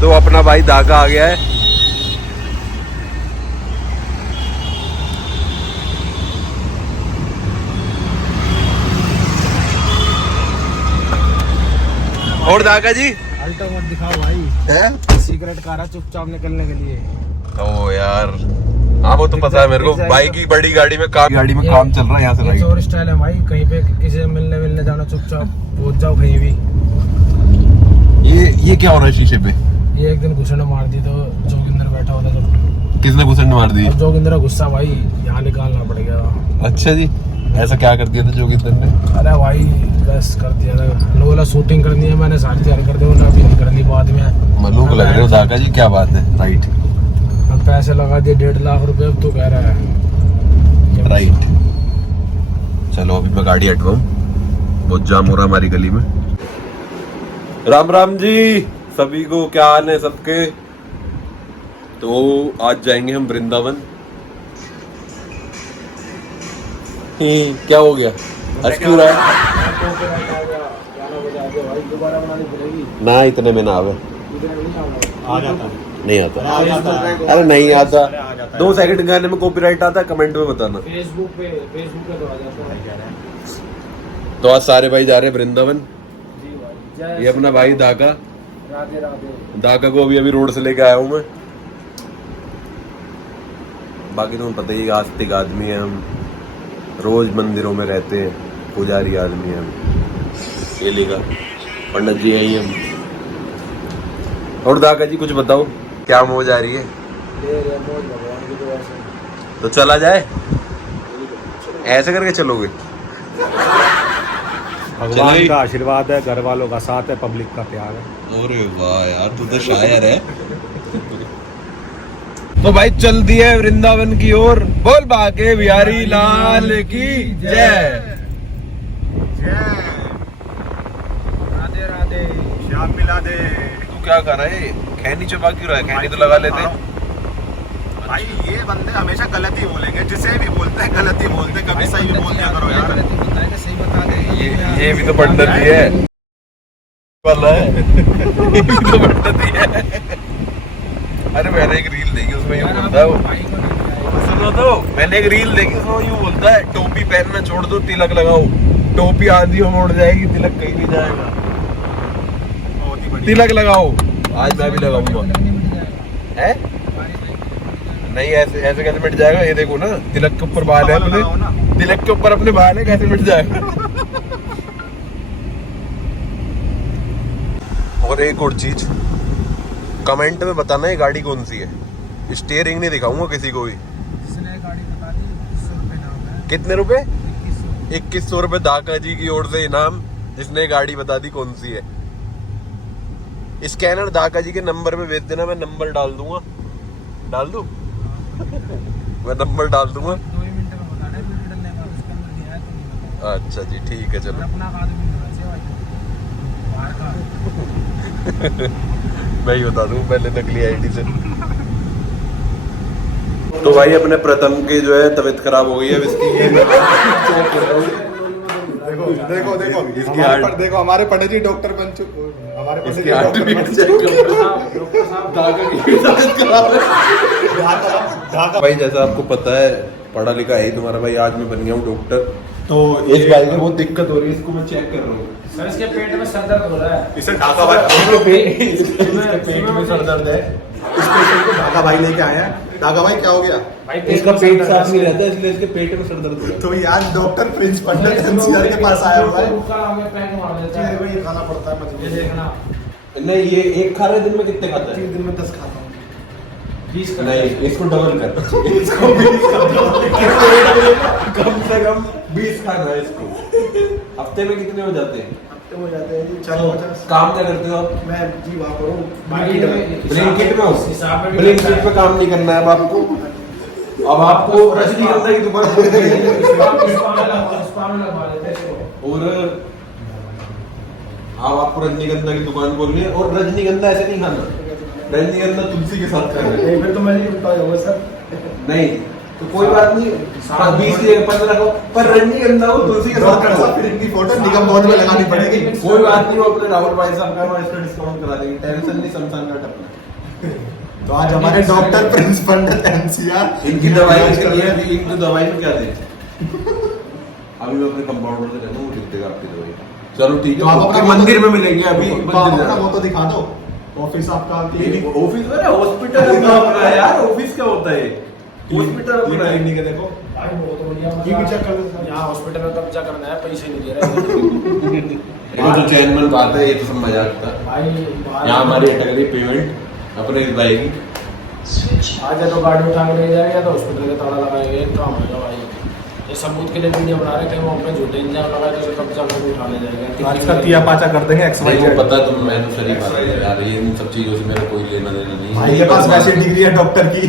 तो अपना भाई दागा आ गया है। और दागा जी अल्टो मत दिखाओ भाई, है सिगरेट खा रहा चुपचाप निकलने के लिए। ओ यार, हाँ वो तो पता है मेरे को। बाइक की बड़ी गाड़ी में काम चल रहा है यहाँ से। और स्टाइल है भाई, कहीं पे किसी से मिलने जाना, चुपचाप पहुंच जाओ कहीं भी। ये क्या हो रहा है शीशे पे? ये एक दिन घुसने मार दी तो जोगिंदर बैठा हुआ था जब। किसने घुसंड मार दी? अब जोगिंदर गुस्सा भाई यहाँ निकालना पड़ गया। अच्छा जी, ऐसा क्या कर दिया था जोगिंदर ने? अरे भाई बस कर दिया था, बोला शूटिंग करनी है, मैंने सारी तैयारी कर दी, बोला अभी नहीं करनी बाद में। मल्लू को लग रहे हो दागा जी, क्या बात है? राइट, अब पैसे लगा दिए 1.5 लाख रुपए, अब तो कह रहा है। राइट। चलो अभी मैं गाड़ी हटवाऊं, बहुत जाम हो रहा हमारी गली में। राम राम जी सभी को, क्या हाल है सबके? तो आज जाएंगे हम वृंदावन। क्या हो गया? आज क्यों रहा है? ना इतने में ना आवे, आ जाता नहीं आता। अरे नहीं आता, 2 सेकंड गाने में कॉपीराइट आता है, कमेंट में बताना। फेसबुक पे तो आ जाता है। तो आज सारे भाई जा रहे हैं वृंदावन। जी भाई, ये अपना भाई दागा, राधे राधे। दागा को अभी रोड से लेके आया हूँ मैं। बाकी तुम्हें पता ही, आस्तिक आदमी है हम, रोज मंदिरों में रहते हैं, पुजारी आदमी है हम। केली का पंडित जी है हम। और दागा जी कुछ बताओ, क्या मौज आ रही है? भगवान की दुआ से। तो चला जाए, ऐसे करके चलोगे? भगवान का आशीर्वाद है, घर वालों का साथ है, पब्लिक का प्यार है। अरे वाह यार, तू तो शायर है। तो भाई चल दिए वृंदावन की ओर। बोल बाके बिहारी लाल की जय। राधे राधे, श्याम मिला दे। तू क्या कर रहा है? खैनी चबा क्यों रहा है? खैनी तो लगा लेते। भाई ये बंदे हमेशा गलत ही बोलेंगे, जिसे भी बोलते हैं गलत ही बोलते हैं, कभी सही भी बोल दिया करो यार। सही बता दे। ये भी तो पंडित ही है वाला है। ये भी तो पंडित ही है। अरे मैंने एक रील देखी, उसमें यूं बोलता है वो, सुनो तो, मैंने एक रील देखी उसमें यूं बोलता है, टोपी पहनना छोड़ दो, तिलक लगाओ। टोपी आंधियों में उड़ जाएगी, तिलक कहीं नहीं जाएगा। तिलक लगाओ, आज मैं भी लगाऊंगा। है नहीं, ऐसे ऐसे कैसे मिट जाएगा? ये देखो ना, तिलक के ऊपर बाल है अपने, तिलक के ऊपर अपने बाल है, कैसे मिट जाएगा? और एक और चीज, कमेंट में बताना ये गाड़ी कौन सी है। स्टीयरिंग नहीं दिखाऊंगा किसी को भी। जिसने गाड़ी बता दी 2100 रुपए नाम है। कितने रुपए? 2100। 2100 रुपए दागा जी की ओर से इनाम, जिसने गाड़ी बता दी कौन सी है। स्कैनर दागा जी के नंबर पे भेज देना, मैं नंबर डाल दूंगा। डाल दूं? मैं नंबर डाल दूंगा। 2 मिनट में बताना है, वीडियो डालने का उसका नंबर नहीं आया तो नहीं बताना। अच्छा जी ठीक है, चलो। अपना आदमी होना चाहिए बाहर का। मैं ही बता दूं पहले नकली आईडी से। तो भाई अपने प्रथम की जो है तबीयत खराब हो गई है, इसकी ये देखो देखो इसकी हार्ट, देखो हमारे पंडित जी डॉक्टर बन चुके, हमारे पंडित इसकी जी हार्ट डॉक्टर बीट बन चेक चुके। करो। दागा की तबीयत खराब है। भाई जैसा आपको पता है, पढ़ा लिखा है ही तुम्हारा भाई, आज मैं बन गया हूँ डॉक्टर। तो इस भाई को बहुत दिक्कत हो रही है, इसको मैं चेक कर रहा हूँ। सर इसके पेट में सर दर्द हो रहा है। इसे ढाका भाई, पेट में सर दर्द है, इस पेशेंट को ढाका भाई लेके आए हैं। ढाका भाई क्या हो गया? भाई इसका पेट साफ नहीं रहता, इसलिए इसके पेट में सर दर्द हो रहा है। तो यार डॉक्टर प्रिंस पंडित एनसीआर के पास आया हुआ है। उसका हमें पैक मार देता है। ये खाना पड़ता है ये मजबूरी। देखना, नहीं ये एक खा रहे दिन में कितने खाता है? 3 दिन में 10 खाता हूँ। 20 कर। नहीं, इसको डबल कर, इसको 20 कम से कम 20 खाना है इसको। हफ्ते में कितने हो जाते हैं? हफ्ते हो जाते हैं 40-50। काम क्या करते हो आप? मैं जी वहाँ पर हूँ, ब्लिंकिट में हो? ब्लिंकिट पे काम नहीं करना है अब आपको। अब आपको रजनीगंधा की दुकान खोलनी है। और अब आपको रजनीगंधा की दुकान खोलनी है, और रजनीगंधा ऐसे नहीं खाना, रजनीगंधा तुलसी के साथ खाना है। फिर तो मैं नहीं बताया होगा सर। नहीं, तो कोई बात नहीं, 20 से 15 को पर रजनी गंधा हो तुलसी के साथ खड़ा हो। फिर इनकी फोटो निगम बोर्ड में लगानी पड़ेगी। कोई बात नहीं, वो अपने राहुल भाई साहब का इसका डिस्काउंट करा देंगे, टेंशन नहीं, शमशान घाट अपना। तो आज हमारे डॉक्टर प्रिंस पंडित एनसीआर इनकी दवाई के लिए इनकी दवाई में क्या दें? अभी मैं अपने कंपाउंडर से कहता हूँ, वो लिख देगा आपकी दवाई। चलो ठीक है, आपके मंदिर में मिलेंगे अभी। वो तो दिखा दो ऑफिस आपका। ऑफिस में हॉस्पिटल अपना है यार, ऑफिस क्या होता है? हॉस्पिटल अपना है। क्लिनिक है, देखो भाई बहुत बढ़िया। ये भी चेक कर लो। यहाँ हॉस्पिटल में कब्जा करना है, पैसे नहीं दे रहे। वो तो चैनमन बात है, ये तो सब मजाक था। भाई यहाँ हमारी अटक रही पेमेंट अपने इस भाई की। आज या तो गाड़ी उठा के ले जाएगा, तो हॉस्पिटल का ताला लगाएंगे, एक काम होगा भाई। ये सबूत के लिए वीडियो बना रहे थे, वो अपने झूठे इंजाम लगाए तो उसे कब्जा करके उठा ले जाएगा। आज का तिया पाचा कर देंगे एक्स वाई नहीं, जेड। वो पता तुम, मैं तो शरीफ आदमी हूँ यार, ये इन सब चीजों से मेरा कोई लेना देना नहीं। भाई के पास वैसे डिग्री है डॉक्टर की।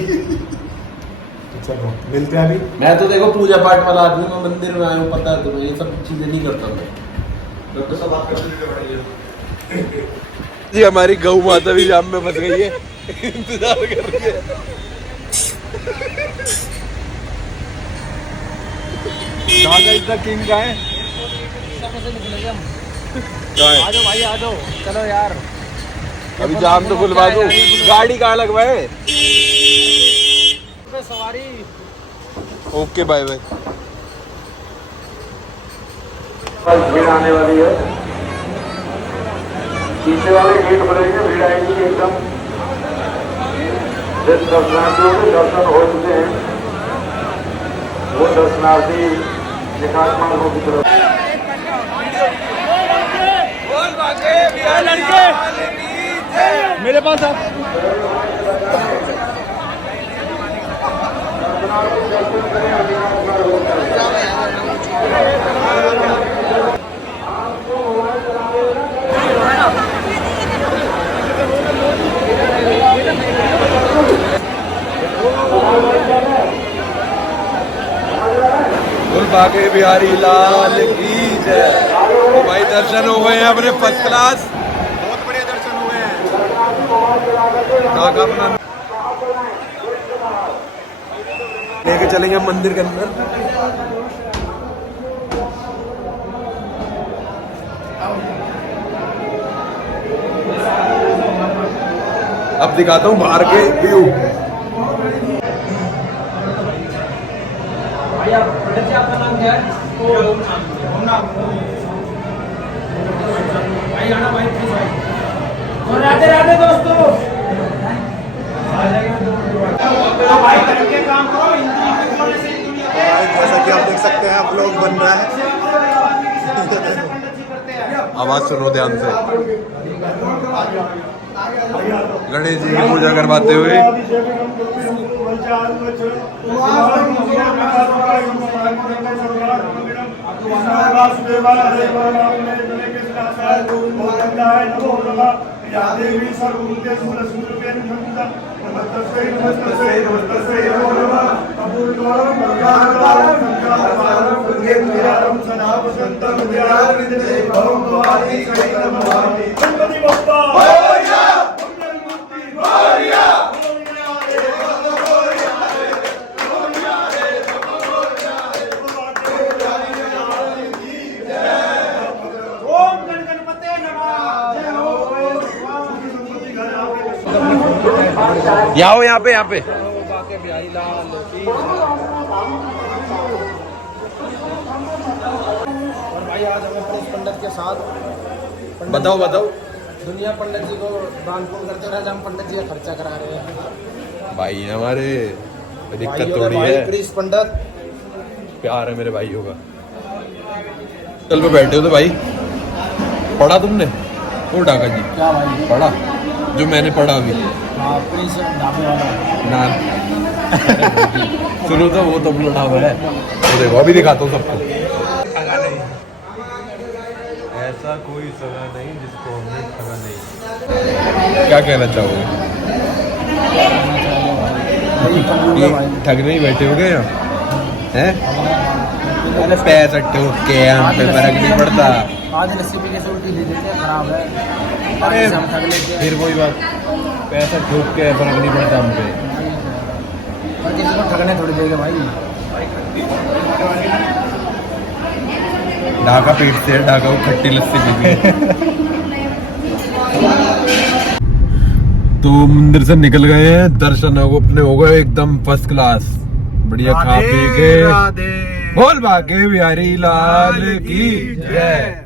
चलो मिलते हैं अभी। मैं तो देखो पूजा पाठ वाला आदमी, मैं मंदिर में आया हूँ, पता है तुम्हें, ये सब चीजें नहीं करता मैं। डॉक्टर साहब बात करते जी, हमारी गौ माता भी जाम में फंस गई है, इंतजार कर रही है। किंग का है? आ जाओ भाई, आ जाओ, चलो यार। अभी जाम तो खुलवा दो, गाड़ी कहाँ लगवाए? सवारी। Okay bye bye. भीड़ आने वाली है, पीछे वाले गेट खुलेंगे, भीड़ आएगी एकदम। जिस दर्शनार्थियों के दर्शन हो चुके हैं, वो दर्शनार्थी निकास मार्गों की तरफ। मेरे पास आप बाके बिहारी लाल की जय। तो भाई दर्शन हो गए हैं अपने फर्स्ट क्लास, बहुत बड़े दर्शन हुए हैं। अपना लेके चलेंगे मंदिर के अंदर। अब दिखाता हूँ बाहर के व्यू। आपका नाम क्या है? भाई आना भाई, प्लीज भाई। और राधे राधे दोस्तों। भाई करके काम करो, जैसा कि आप देख सकते हैं, आप लोग बन रहा है। आवाज सुनो ध्यान से। गणेश जी की पूजा करवाते हुए यहाँ पे और भाई आज हमें प्रिंस पंडित के साथ बताओ बताओ दुनिया पंडित जी को दान पुण्य करते रहे, हम पंडित जी का खर्चा करा रहे हैं। भाई हमारे दिक्कत भाइयों थोड़ी भाई, है, प्रिंस पंडित प्यार है मेरे भाइयों का। चल पे बैठे हो तो भाई, पढ़ा तुमने वो डाका जी? क्या भाई? पढ़ा जो मैंने पढ़ा अभी। हाँ, प्रिंस ढाबे वाला ना सुनो तो, वो तो ढाबा है, तो देखो अभी दिखाता हूँ सबको। ऐसा कोई सगा नहीं जिसको हमने ठगा नहीं। क्या कहना चाहोगे? ये ठगने ही बैठे हो गए हैं? अरे पैसा ठोक के हम पे फर्क नहीं पड़ता। आज लस्सी पी के उल्टी दे देते हैं, खराब है। अरे हम ठग लेते हैं। फिर वही बात, पैसा ठोक के फर्क नहीं पड़ता हम पे। और किसी को ठगने थोड़ी देगा भाई। ढाका पेट से ढाका को खट्टी लस्सी पी तो मंदिर से निकल गए हैं, दर्शन अपने हो गए एकदम फर्स्ट क्लास, बढ़िया खा पी के। बोल बाके बिहारी लाल की जय।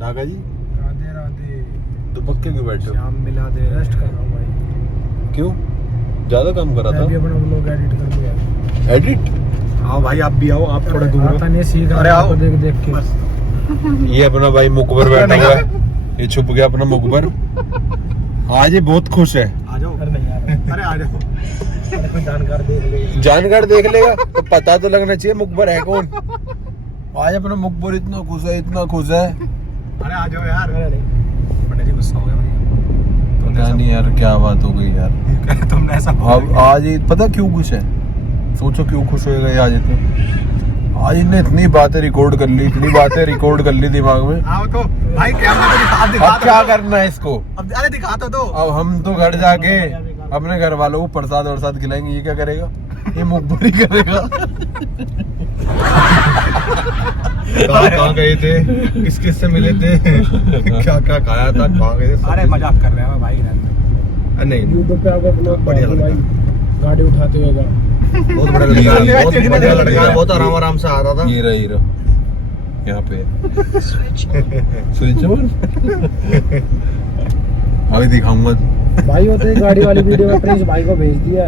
नागा जी राधे राधे। तो पक्के क्यों बैठे हो? शाम मिला दे, रेस्ट कर रहा हूँ भाई। क्यों ज्यादा काम करा मैं भी था? अपना व्लॉग एडिट कर लिया। एडिट? आओ भाई आप भी आओ, आप थोड़ा दूर आता नहीं सीख अरे रहा आओ। देख देख के। ये अपना भाई मुकबर बैठा हुआ है, ये छुप गया अपना मुकबर। आज ये बहुत खुश है। आ जाओ। अरे नहीं यार, अरे आ जाओ। कोई जानकार देख ले। जानकार देख लेगा तो पता तो लगना चाहिए मुकबर है कौन। आज अपना मुकबर इतना खुश है, इतना खुश है। अरे आ जाओ यार। अरे नहीं, पंडित जी गुस्सा हो गया भाई। पता नहीं यार क्या बात हो गई यार। तुमने ऐसा अब आज ये पता क्यों खुश है? सोचो क्यों खुश होएगा ये आज इतना। आज इनने इतनी बातें रिकॉर्ड कर ली, इतनी बातें रिकॉर्ड कर ली दिमाग में। आओ तो भाई कैमरा तो दिखा अब क्या करना है इसको? अब अरे दिखा तो दो। अब हम तो घर जाके अपने घर वालों को प्रसाद वरसाद खिलाएंगे, ये क्या करेगा? ये मुकबर ही करेगा। कहाँ गए थे, किस किस से मिले थे, क्या क्या खाया था, कहाँ गए थे? अरे मजाक कर रहे हैं भाई। नहीं यूट्यूब पे आपका ब्लॉग बढ़िया भाई, गाड़ी उठाते हुए का। बहुत बड़ा लड़का है, बहुत बढ़िया लड़का है, बहुत आराम आराम से आ रहा था। ये रहा यहाँ पे स्विच ऑन। अभी दिखाऊंगा। भाई होते गाड़ी वाली वीडियो में प्रिंस भाई को भेज दिया।